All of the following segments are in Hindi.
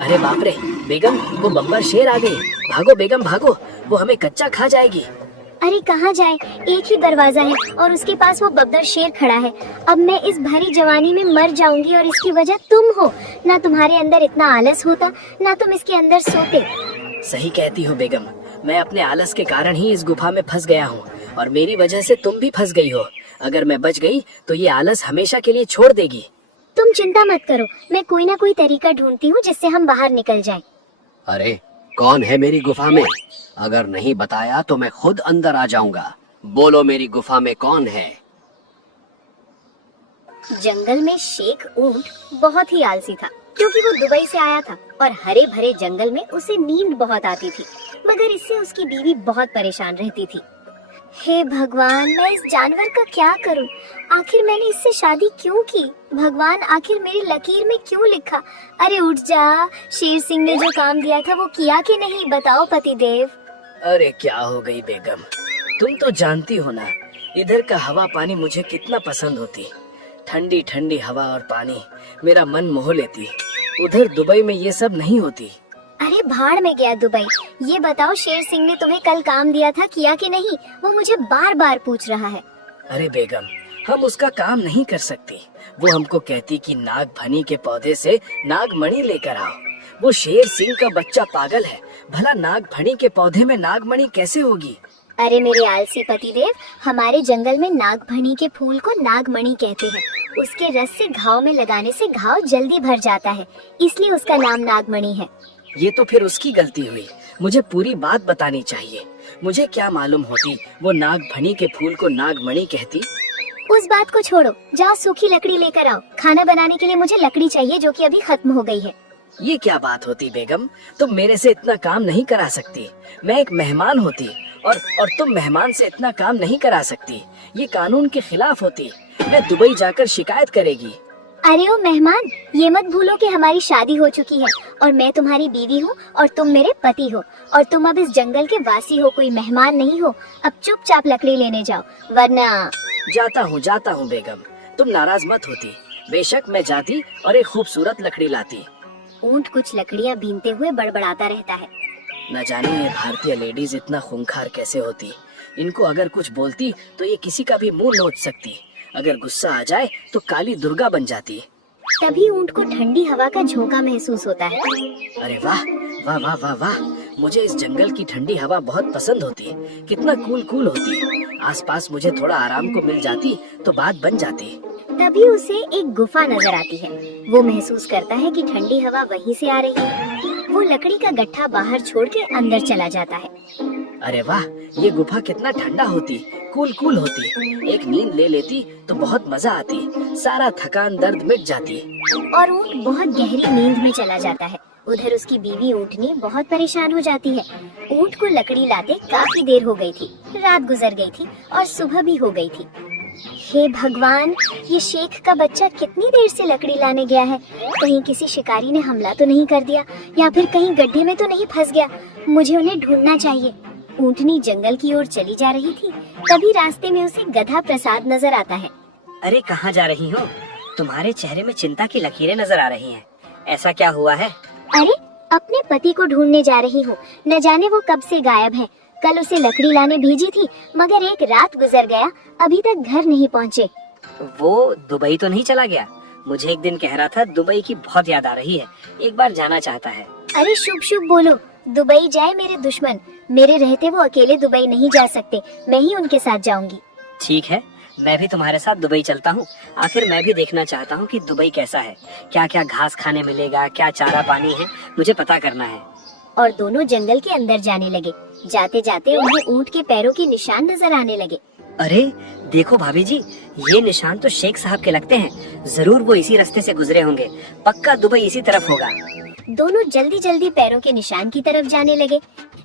अरे बाप रे बेगम, वो बब्बर शेर आ गई। भागो बेगम भागो, वो हमें कच्चा खा जाएगी। अरे कहाँ जाए, एक ही दरवाजा है और उसके पास वो बब्बर शेर खड़ा है। अब मैं इस भरी जवानी में मर जाऊंगी और इसकी वजह तुम हो। ना तुम्हारे अंदर इतना आलस होता, ना तुम इसके अंदर सोते। सही कहती हो बेगम, मैं अपने आलस के कारण ही इस गुफा में फंस गया हूँ और मेरी वजह से तुम भी फंस गई हो। अगर मैं बच गई तो ये आलस हमेशा के लिए छोड़ देगी। तुम चिंता मत करो, मैं कोई ना कोई तरीका ढूंढती हूँ जिससे हम बाहर निकल जाएं। अरे कौन है मेरी गुफा में? अगर नहीं बताया तो मैं खुद अंदर आ जाऊंगा। बोलो मेरी गुफा में कौन है? जंगल में शेख ऊंट बहुत ही आलसी था, क्योंकि वो दुबई से आया था और हरे भरे जंगल में उसे नींद बहुत आती थी, मगर इससे उसकी बीवी बहुत परेशान रहती थी। हे भगवान, मैं इस जानवर का क्या करूं? आखिर मैंने इससे शादी क्यों की? भगवान, आखिर मेरी लकीर में क्यों लिखा? अरे उठ जा, शेर सिंह ने जो काम दिया था वो किया कि नहीं? बताओ पतिदेव। अरे क्या हो गई बेगम, तुम तो जानती हो ना इधर का हवा पानी मुझे कितना पसंद होती। ठंडी ठंडी हवा और पानी मेरा मन मोह लेती। उधर दुबई में ये सब नहीं होती। अरे भाड़ में गया दुबई। ये बताओ, शेर सिंह ने तुम्हें कल काम दिया था, किया कि नहीं? वो मुझे बार बार पूछ रहा है। अरे बेगम, हम उसका काम नहीं कर सकते। वो हमको कहती कि नाग फनी के पौधे से नागमणि लेकर आओ। वो शेर सिंह का बच्चा पागल है, भला नाग फनी के पौधे में नागमणि कैसे होगी? अरे मेरे आलसी पतिदेव, हमारे जंगल में नागफनी के फूल को नागमणि कहते हैं। उसके रस से घाव में लगाने से घाव जल्दी भर जाता है, इसलिए उसका नाम नागमणि है। ये तो फिर उसकी गलती हुई। मुझे पूरी बात बतानी चाहिए। मुझे क्या मालूम होती वो नागफनी के फूल को नागमणि कहती। उस बात को छोड़ो, जाओ सूखी लकड़ी लेकर आओ। खाना बनाने के लिए मुझे लकड़ी चाहिए, जो कि अभी खत्म हो गई है। ये क्या बात होती बेगम, तुम मेरे से इतना काम नहीं करा सकती। मैं एक मेहमान होती और तुम मेहमान से इतना काम नहीं करा सकती। ये कानून के खिलाफ होती। मैं दुबई जाकर शिकायत करेगी। अरे ओ मेहमान, ये मत भूलो कि हमारी शादी हो चुकी है और मैं तुम्हारी बीवी हूँ और तुम मेरे पति हो, और तुम अब इस जंगल के वासी हो, कोई मेहमान नहीं हो। अब चुपचाप लकड़ी लेने जाओ, वरना। जाता हूँ बेगम, तुम नाराज मत होती। बेशक मैं जाती और एक खूबसूरत लकड़ी लाती। ऊंट कुछ लकड़ियाँ बीनते हुए बड़बड़ाता रहता है। न जाने ये भारतीय लेडीज इतना खूंखार कैसे होती। इनको अगर कुछ बोलती तो ये किसी का भी मुंह नोच सकती। अगर गुस्सा आ जाए तो काली दुर्गा बन जाती। तभी ऊंट को ठंडी हवा का झोंका महसूस होता है। अरे वाह वाह वाह वाह वाह, मुझे इस जंगल की ठंडी हवा बहुत पसंद होती। कितना कूल होती। आसपास मुझे थोड़ा आराम को मिल जाती तो बात बन जाती। तभी उसे एक गुफा नजर आती है। वो महसूस करता है कि ठंडी हवा वहीं से आ रही है। वो लकड़ी का गट्ठा बाहर छोड़ के अंदर चला जाता है। अरे वाह, ये गुफा कितना ठंडा होती, कूल होती। एक नींद ले लेती तो बहुत मजा आती। सारा थकान दर्द मिट जाती और ऊंट बहुत गहरी नींद में चला जाता है। उधर उसकी बीवी ऊंटनी बहुत परेशान हो जाती है। ऊंट को लकड़ी लाते काफी देर हो गई थी, रात गुजर गई थी और सुबह भी हो गई थी। हे भगवान, ये शेख का बच्चा कितनी देर से लकड़ी लाने गया है? कहीं किसी शिकारी ने हमला तो नहीं कर दिया, या फिर कहीं गड्ढे में तो नहीं फंस गया? मुझे उन्हें ढूंढना चाहिए। ऊंटनी जंगल की ओर चली जा रही थी, तभी रास्ते में उसे गधा प्रसाद नजर आता है। अरे कहाँ जा रही हो? तुम्हारे चेहरे में चिंता की लकीरें नजर आ रही हैं। ऐसा क्या हुआ है? अरे अपने पति को ढूंढने जा रही हूँ। न जाने वो कब से गायब है। कल उसे लकड़ी लाने भेजी थी, मगर एक रात गुजर गया, अभी तक घर नहीं पहुँचे। वो दुबई तो नहीं चला गया? मुझे एक दिन कह रहा था दुबई की बहुत याद आ रही है, एक बार जाना चाहता है। अरे शुभ शुभ बोलो। दुबई जाए मेरे दुश्मन, मेरे रहते वो अकेले दुबई नहीं जा सकते। मैं ही उनके साथ जाऊंगी। ठीक है, मैं भी तुम्हारे साथ दुबई चलता हूँ। आखिर मैं भी देखना चाहता हूँ कि दुबई कैसा है, क्या क्या घास खाने मिलेगा, क्या चारा पानी है, मुझे पता करना है। और दोनों जंगल के अंदर जाने लगे। जाते जाते उन्हें ऊंट के पैरों के निशान नजर आने लगे। अरे देखो भाभी जी, ये निशान तो शेख साहब के लगते हैं। जरूर वो इसी रास्ते से गुजरे होंगे। पक्का दुबई इसी तरफ होगा। दोनों जल्दी जल्दी पैरों के निशान की तरफ जाने लगे।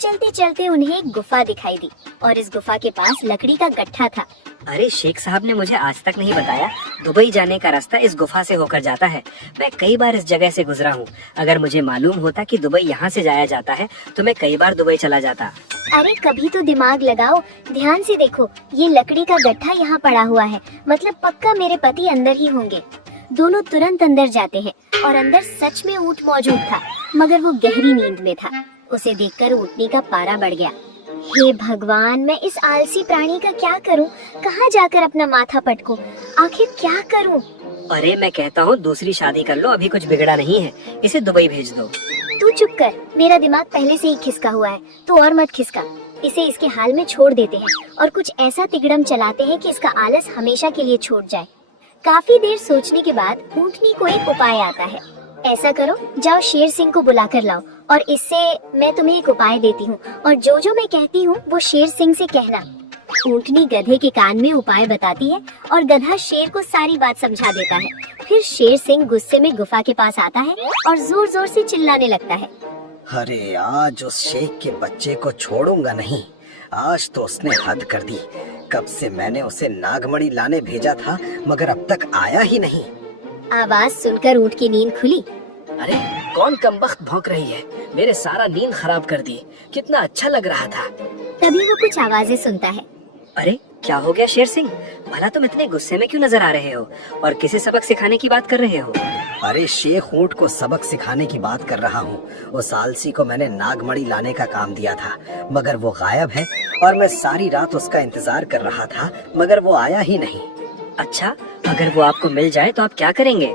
चलते चलते उन्हें एक गुफा दिखाई दी और इस गुफा के पास लकड़ी का गट्ठा था। अरे शेख साहब ने मुझे आज तक नहीं बताया दुबई जाने का रास्ता इस गुफा से होकर जाता है। मैं कई बार इस जगह से गुजरा हूँ। अगर मुझे मालूम होता कि दुबई यहाँ से जाया जाता है तो मैं कई बार दुबई चला जाता। अरे कभी तो दिमाग लगाओ, ध्यान से देखो, ये लकड़ी का गट्ठा यहाँ पड़ा हुआ है, मतलब पक्का मेरे पति अंदर ही होंगे। दोनों तुरंत अंदर जाते हैं और अंदर सच में ऊंट मौजूद था। मगर वो गहरी नींद में था। उसे देखकर ऊँटनी का पारा बढ़ गया। हे भगवान, मैं इस आलसी प्राणी का क्या करूं? कहाँ जाकर अपना माथा पटकूं? आखिर क्या करूं? अरे मैं कहता हूँ दूसरी शादी कर लो, अभी कुछ बिगड़ा नहीं है, इसे दुबई भेज दो। तू चुप कर, मेरा दिमाग पहले से ही खिसका हुआ है, तू और मत खिसका। इसे इसके हाल में छोड़ देते हैं और कुछ ऐसा तिकड़म चलाते हैं कि इसका आलस हमेशा के लिए छूट जाए। काफी देर सोचने के बाद ऊँटनी को एक उपाय आता है। ऐसा करो, जाओ शेर सिंह को बुला कर लाओ और इससे मैं तुम्हें एक उपाय देती हूँ और जो जो मैं कहती हूँ वो शेर सिंह से कहना। ऊँटनी गधे के कान में उपाय बताती है और गधा शेर को सारी बात समझा देता है। फिर शेर सिंह गुस्से में गुफा के पास आता है और जोर जोर से चिल्लाने लगता है। अरे आज उस शेख के बच्चे को छोड़ूंगा नहीं। आज तो उसने हद कर दी। कब से मैंने उसे नागमणि लाने भेजा था मगर अब तक आया ही नहीं। आवाज सुनकर ऊँट की नींद खुली। अरे कौन कमबख्त भौंक रही है? मेरे सारा नींद खराब कर दी। कितना अच्छा लग रहा था। तभी वो कुछ आवाजें सुनता है। अरे क्या हो गया शेर सिंह? भला तुम इतने गुस्से में क्यों नजर आ रहे हो और किसे सबक सिखाने की बात कर रहे हो? अरे शेख ऊँट को सबक सिखाने की बात कर रहा हूँ। उस आलसी को मैंने नागमणि लाने का काम दिया था मगर वो गायब है और मैं सारी रात उसका इंतजार कर रहा था मगर वो आया ही नहीं। अच्छा, अगर वो आपको मिल जाए तो आप क्या करेंगे?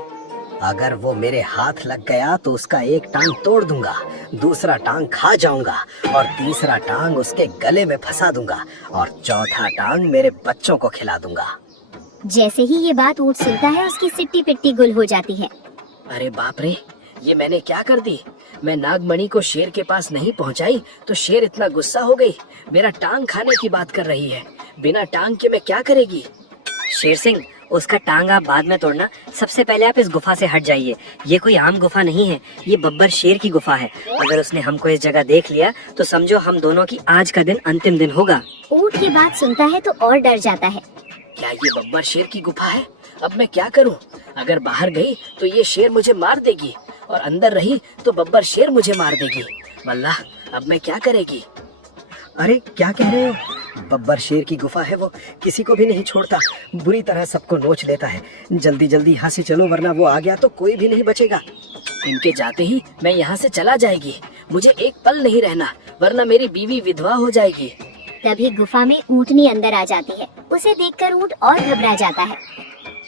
अगर वो मेरे हाथ लग गया तो उसका एक टांग तोड़ दूंगा, दूसरा टांग खा जाऊंगा और तीसरा टांग उसके गले में फंसा दूंगा और चौथा टांग मेरे बच्चों को खिला दूंगा। जैसे ही ये बात ऊँट सुनता है उसकी सिट्टी पिट्टी गुल हो जाती है। अरे बाप रे, ये मैंने क्या कर दी? मैं नागमणि को शेर के पास नहीं पहुंचाई तो शेर इतना गुस्सा हो गई, मेरा टांग खाने की बात कर रही है। बिना टांग के मैं क्या करेगी? शेर सिंह, उसका टांग आप बाद में तोड़ना, सबसे पहले आप इस गुफा से हट जाइए। ये कोई आम गुफा नहीं है, ये बब्बर शेर की गुफा है। अगर उसने हमको इस जगह देख लिया तो समझो हम दोनों की आज का दिन अंतिम दिन होगा। ऊँट की बात सुनता है तो और डर जाता है। क्या ये बब्बर शेर की गुफा है? अब मैं क्या करूं? अगर बाहर गई तो ये शेर मुझे मार देगी और अंदर रही तो बब्बर शेर मुझे मार देगी। वल्लाह, अब मैं क्या करेगी? अरे क्या कह रहे हो? बब्बर शेर की गुफा है, वो किसी को भी नहीं छोड़ता, बुरी तरह सबको नोच लेता है। जल्दी जल्दी यहाँ से चलो वरना वो आ गया तो कोई भी नहीं बचेगा। इनके जाते ही मैं यहाँ से चला जाएगी। मुझे एक पल नहीं रहना वरना मेरी बीवी विधवा हो जाएगी। तभी गुफा में ऊँटनी अंदर आ जाती है। उसे देखकर ऊँट और घबरा जाता है।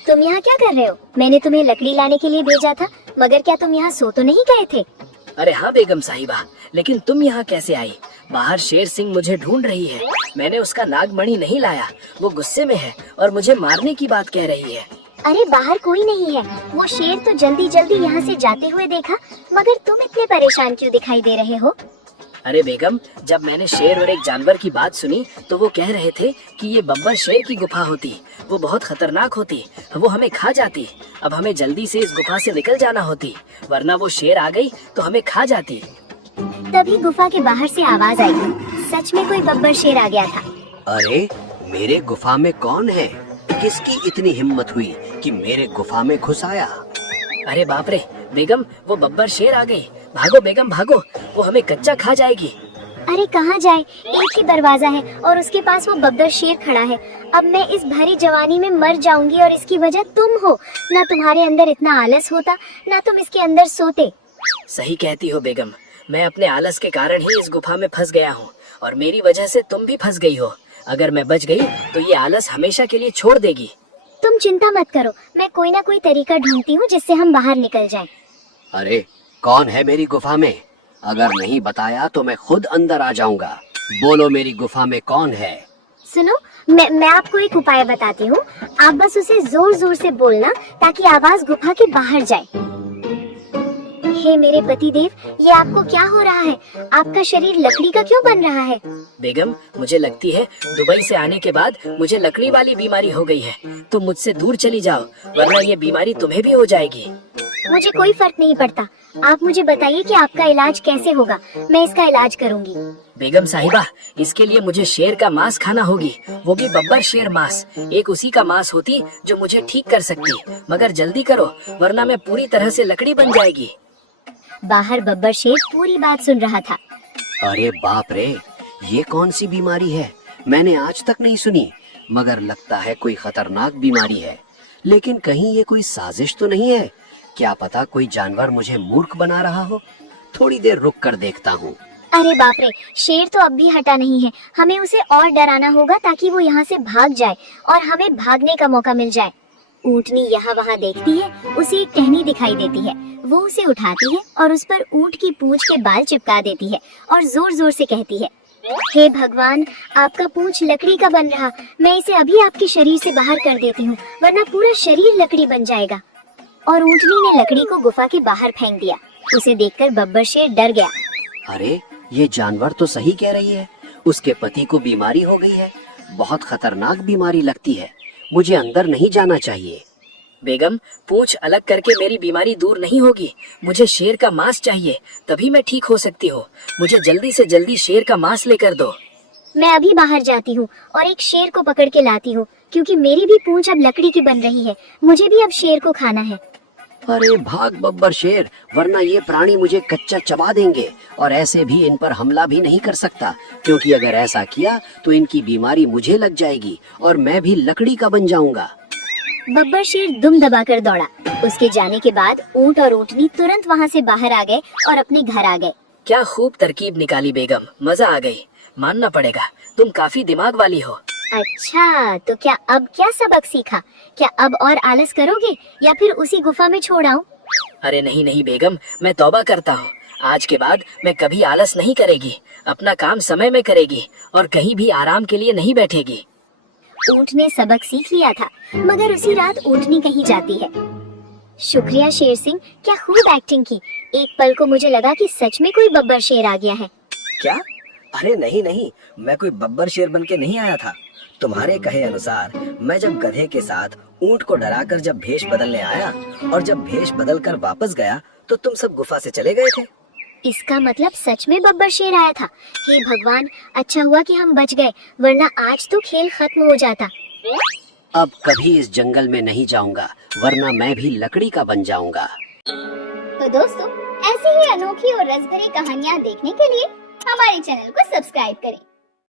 तुम यहाँ क्या कर रहे हो? मैंने तुम्हें लकड़ी लाने के लिए भेजा था, मगर क्या तुम यहाँ सो तो नहीं गए थे? अरे हाँ बेगम साहिबा, लेकिन तुम यहाँ कैसे आई? बाहर शेर सिंह मुझे ढूंढ रही है। मैंने उसका नागमणि नहीं लाया, वो गुस्से में है और मुझे मारने की बात कह रही है। अरे बाहर कोई नहीं है, वो शेर तो जल्दी जल्दी यहाँ से जाते हुए देखा, मगर तुम इतने परेशान क्यों दिखाई दे रहे हो? अरे बेगम, जब मैंने शेर और एक जानवर की बात सुनी तो वो कह रहे थे कि ये बब्बर शेर की गुफा होती, वो बहुत खतरनाक होती, वो हमें खा जाती। अब हमें जल्दी से इस गुफा से निकल जाना होती वरना वो शेर आ गई तो हमें खा जाती। तभी गुफा के बाहर से आवाज आई। सच में कोई बब्बर शेर आ गया था। अरे मेरे गुफा में कौन है? किसकी इतनी हिम्मत हुई कि मेरे गुफा में घुस आया? अरे बाप रे बेगम, वो बब्बर शेर आ गई। भागो बेगम भागो, वो हमें कच्चा खा जाएगी। अरे कहाँ जाए, एक ही दरवाजा है और उसके पास वो बब्बर शेर खड़ा है। अब मैं इस भरी जवानी में मर जाऊंगी और इसकी वजह तुम हो। ना तुम्हारे अंदर इतना आलस होता, ना तुम इसके अंदर सोते। सही कहती हो बेगम, मैं अपने आलस के कारण ही इस गुफा में फंस गया हूँ और मेरी वजह से तुम भी फंस गई हो। अगर मैं बच गई तो ये आलस हमेशा के लिए छोड़ देगी। तुम चिंता मत करो, मैं कोई ना कोई तरीका ढूंढती हूँ जिससे हम बाहर निकल जाएं। अरे कौन है मेरी गुफा में? अगर नहीं बताया तो मैं खुद अंदर आ जाऊंगा। बोलो मेरी गुफा में कौन है? सुनो, मैं आपको एक उपाय बताती हूँ। आप बस उसे जोर जोर से बोलना ताकि आवाज गुफा के बाहर जाए। हे मेरे पति देव, ये आपको क्या हो रहा है? आपका शरीर लकड़ी का क्यों बन रहा है? बेगम, मुझे लगती है दुबई से आने के बाद मुझे लकड़ी वाली बीमारी हो गई है। तुम मुझसे दूर चली जाओ वरना ये बीमारी तुम्हें भी हो जाएगी। मुझे कोई फर्क नहीं पड़ता, आप मुझे बताइए कि आपका इलाज कैसे होगा, मैं इसका इलाज करूंगी। बेगम साहिबा, इसके लिए मुझे शेर का मांस खाना होगी, वो भी बब्बर शेर मांस। एक उसी का मांस होती जो मुझे ठीक कर सकती, मगर जल्दी करो वरना मैं पूरी तरह से लकड़ी बन जाएगी। बाहर बब्बर शेर पूरी बात सुन रहा था। अरे बाप रे, ये कौन सी बीमारी है? मैंने आज तक नहीं सुनी, मगर लगता है कोई खतरनाक बीमारी है। लेकिन कहीं ये कोई साजिश तो नहीं है? क्या पता कोई जानवर मुझे मूर्ख बना रहा हो। थोड़ी देर रुक कर देखता हूँ। अरे बाप रे, शेर तो अब भी हटा नहीं है। हमें उसे और डराना होगा ताकि वो यहाँ से भाग जाए और हमें भागने का मौका मिल जाए। ऊंटनी यहाँ वहाँ देखती है, उसे एक टहनी दिखाई देती है। वो उसे उठाती है और उस पर ऊंट की पूंछ के बाल चिपका देती है और जोर जोर से कहती है, हे भगवान, आपका पूंछ लकड़ी का बन रहा, मैं इसे अभी आपके शरीर से बाहर कर देती हूँ, वरना पूरा शरीर लकड़ी बन जाएगा। और ऊंटनी ने लकड़ी को गुफा के बाहर फेंक दिया। उसे देखकर बब्बर शेर डर गया। अरे ये जानवर तो सही कह रही है, उसके पति को बीमारी हो गई है। बहुत खतरनाक बीमारी लगती है, मुझे अंदर नहीं जाना चाहिए। बेगम, पूंछ अलग करके मेरी बीमारी दूर नहीं होगी। मुझे शेर का मांस चाहिए, तभी मैं ठीक हो सकती हूँ। मुझे जल्दी से जल्दी शेर का मांस लेकर दो। मैं अभी बाहर जाती हूँ और एक शेर को पकड़ के लाती हूँ, क्योंकि मेरी भी पूंछ अब लकड़ी की बन रही है। मुझे भी अब शेर को खाना है। अरे भाग बब्बर शेर, वरना ये प्राणी मुझे कच्चा चबा देंगे और ऐसे भी इन पर हमला भी नहीं कर सकता, क्योंकि अगर ऐसा किया तो इनकी बीमारी मुझे लग जाएगी और मैं भी लकड़ी का बन जाऊंगा। बब्बर शेर दुम दबाकर दौड़ा। उसके जाने के बाद ऊंट और ऊंटनी तुरंत वहाँ से बाहर आ गए और अपने घर आ गए। क्या खूब तरकीब निकाली बेगम, मजा आ गई। मानना पड़ेगा, तुम काफी दिमाग वाली हो। अच्छा, तो क्या अब क्या सबक सीखा? क्या अब और आलस करोगे या फिर उसी गुफा में छोड़ आऊं? अरे नहीं नहीं बेगम, मैं तौबा करता हूँ। आज के बाद मैं कभी आलस नहीं करेगी, अपना काम समय में करेगी और कहीं भी आराम के लिए नहीं बैठेगी। ऊंट ने सबक सीख लिया था, मगर उसी रात ऊंटनी कहीं जाती है। शुक्रिया शेर सिंह, क्या खूब एक्टिंग की। एक पल को मुझे लगा कि सच में कोई बब्बर शेर आ गया है। क्या? अरे नहीं नहीं, मैं कोई बब्बर शेर बन के नहीं आया था। तुम्हारे कहे अनुसार मैं जब गधे के साथ ऊंट को डराकर जब भेष बदलने आया और जब भेष बदल कर वापस गया तो तुम सब गुफा से चले गए थे। इसका मतलब सच में बब्बर शेर आया था। हे भगवान, अच्छा हुआ कि हम बच गए, वरना आज तो खेल खत्म हो जाता। अब कभी इस जंगल में नहीं जाऊंगा, वरना मैं भी लकड़ी का बन जाऊंगा। तो दोस्तों, ऐसी ही अनोखी और रसभरी कहानियाँ देखने के लिए हमारे चैनल को सब्सक्राइब करें।